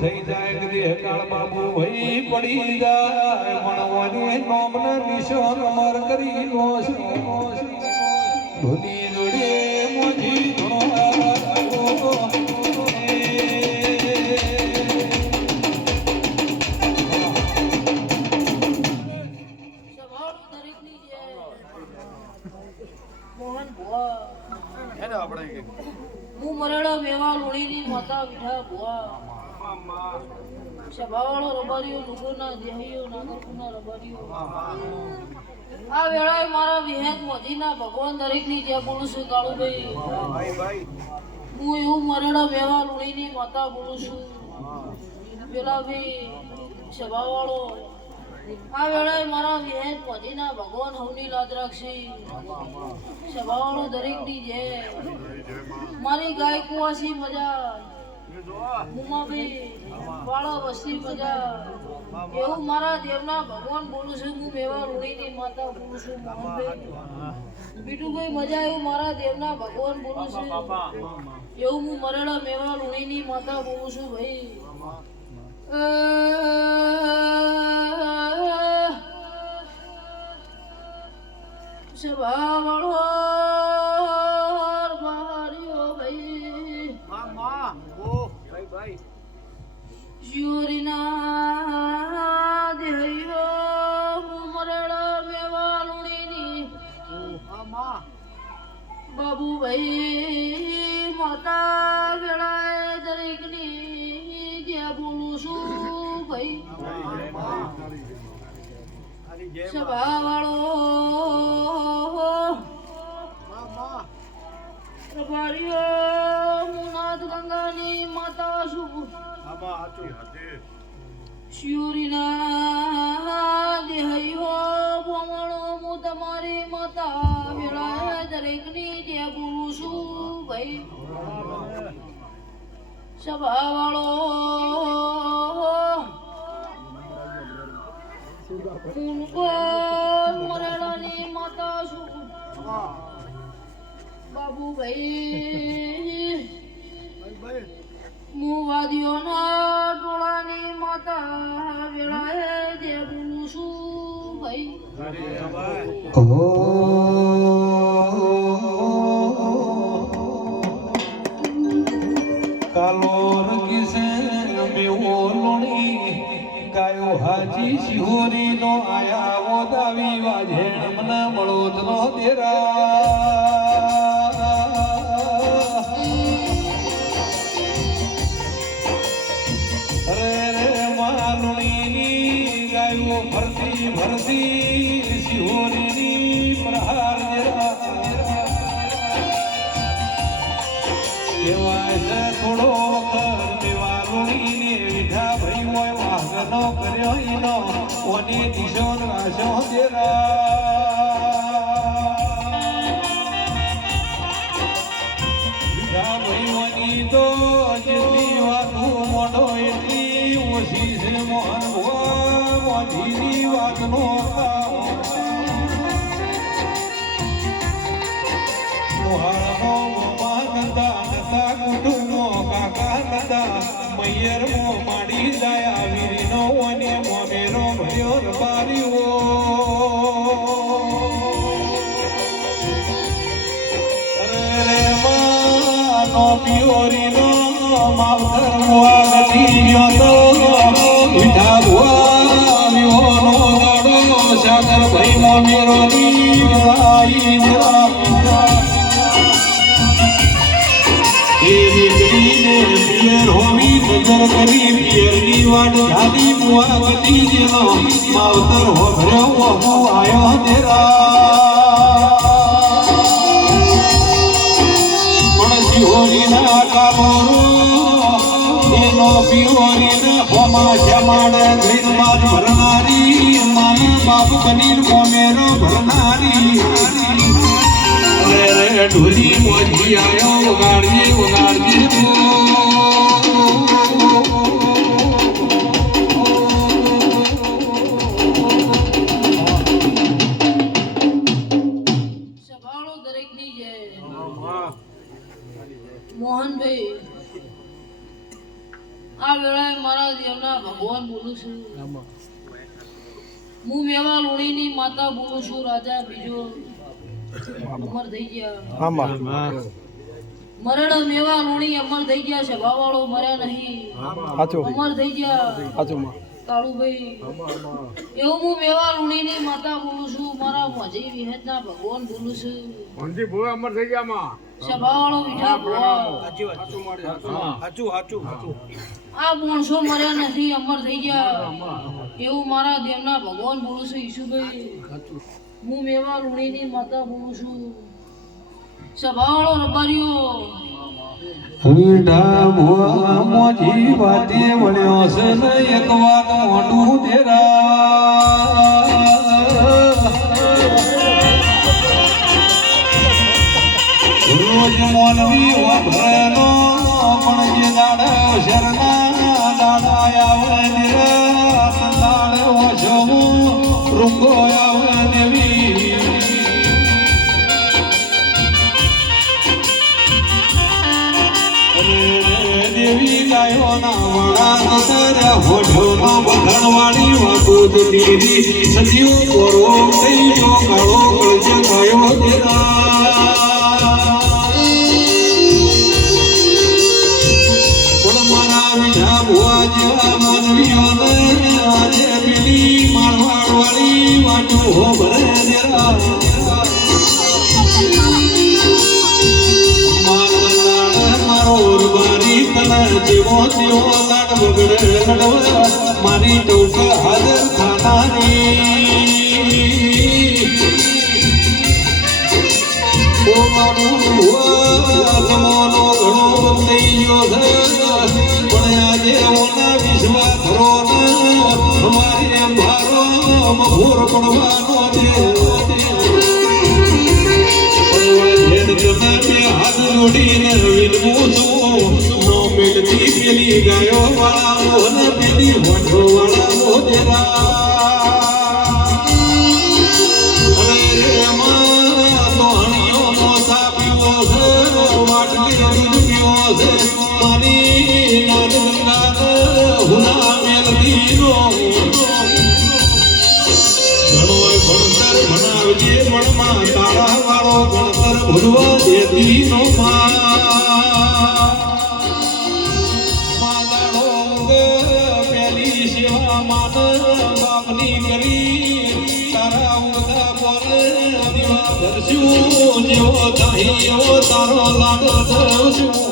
થઈ જાય કે કાળ બાબુ ભાઈ પડી જાય મણવાને નોમને નિશાન અમર કરી નો ધોની જોડે મોજી ધણો આવ્યો મોહન ભુવા એને આપણે હું મરેડા મેવા લોણીની માતા વિઠા ભુવા સભાવાળો રબારીઓ લુગોના દેહીઓ નાગરકુના રબારીઓ આ વેળાએ મારા વિહેત મોજીના ભગવાન દરેકની જે બોલું છું કાળુભાઈ હું એવું મરેડા મેવા લોણીની માતા બોલું છું પેલા ભાઈ સભાવાળો આ વેળાએ મારા વિહેત મોજીના ભગવાન હવની લાદ રાખશી સભાવાળો દરેકની જે મારી ગાય કુવાસી મજા વાળા વસ્તી મજા એવું મારા દેવના ભગવાન બોલું છું હું મેવા રૂણીની માતા બોલું છું મોહનભાઈ બીટુભાઈ મજા એવું મારા દેવના ભગવાન બોલું છું એવું હું મરેડા મેવા રૂણીની માતા બોલું છું ભાઈ સભા વાળો શિવરીના દેહયો મરડા મેવા લુણીની બાબુભાઈ માતા વેળાએ દરેકની જે બોલું છું ભાઈ સભા વાળો પ્રભારીઓ મુનાથ ગંગાની માતા છું શિવરીના દેહયો ભમણો હું તમારી માતા વેળાએ દરેકની જે બોલું છું ભાઈ સભા વાળો મરેડાની માતા છું બાબુભાઈ મુવાદીઓના ટોળાની માતા વેળાએ જે બોલું છું ભાઈ કાલોર કિસે મેવો લોણી ગાયો હાજી શિહોરી નો આયા વો દાવી વાજે મને મળોદ નો દેરા ભરતી ભરતી શિહોરીની પ્રહાર કહેવાય છે થોડો વખત મેવા લોણીને વિઠા ભાઈ મોય વાઘનો કર્યો ઈનો ઓની દિશો રાશો દેરા વિઠા ભાઈ ઓની તો જેટલી વાતું મોઢો એટલી ઓછી છે મોહન ભુવા મોઢીની વાતનો લોહાળનો મોમા નંદા નંદા કુટુંબનો કાકા નંદા મૈયર મો માડી જાય વીરીનો અને મોમેરો ભર્યો રબારીઓ અરે માનો પિયોરીનો માવતર વાગતી ગયો તો વિઠા ભુવા વિહોનો દાડો સાગર ભાઈ મોમેરો ની વિવાઈ દેવા નજર કરી પિયરની વાટ ઝાલી મુઆ ગતી જેનો માવતર હોભર્યો હું આયો તેરા પણ શિહોરીના કામોરો એનો પિયોરીને હોમા જમાડે ગઈન માર ભરનારી માના બાપ બનીર મોમેરો ભરનારી રે ઢોલી મોજી આયો વગાડજી વગાડજી સભાળો દરેકની જય મોહનભાઈ આ વેળાએ મારા દેવના ભગવાન બોલું છું હું મેવા લોણીની માતા બોલું છું રાજા બીજો અમર થઈ ગયા મરણ મેવા લોણી અમર થઈ ગયા છે ભાવાળો મર્યા નહીં અમર થઈ ગયા કાળુભાઈ એવું હું મેવા લોણીની માતા બોલું છું મારા મોજી વિહેતના ભગવાન બોલું છું મંજી ભોળા અમર થઈ ગયા માં સભાવાળો મીઠા ભોળા આ માણસો મર્યા નથી અમર થઈ ગયા એવું મારા દેવના ભગવાન બોલું છું ઈશુભાઈ હું મેવા ઋણીની માતા બોલું છું સભાવાળો રબારીઓ વીઢા ભુવા મોજી વાતે વળ્યો છે ને એક વાત મોટું તેરા રોજ મોનવી વભરેનો પણ જે દાડા શરના દાડા આવે દાડે ઓછો રૂંગો આવે દેવી દેવી ગાયોના વાળા નતર હોઠોનો બધાણવાળી વાતો દીધી સજીવ કોરો થઈ જો કાળો કળજે ગાયો પણ મારા મીઠા ભુવા જેવા માનવીઓને આજે પેલી મારવાડવાળી વાતો હો ભરે દેરા જેવો તેવો લાડ બગડે લડવા મારી ટોક હાજર ખાનારી ઓ મારું જમોનો ઘણો બંધાઈ ગયો છે પણ આજે ઓના વિશ્વા ખરો અમારી એમ ભારો મભોર પડવાનો હાથ જોડીને વિનવું છું મેળતી પેલી ગાયો વાળા મોહન પેલી વઢો વાળા મોજરા અને એમાં તો હણિયો મોસા પીવો છે વાટકી દૂધ પીવો છે મારી નાદ ગંગા હુના મેલતીનો ઘણો ભણતર ભણાવજે મણમાં તારા વાળો ભણતર ભૂલવા દેતી નો બાપની કરી તારા ઉગતા પર દીવા ધરશું જેવો ચાહી એવો તારો લાડ ધરશું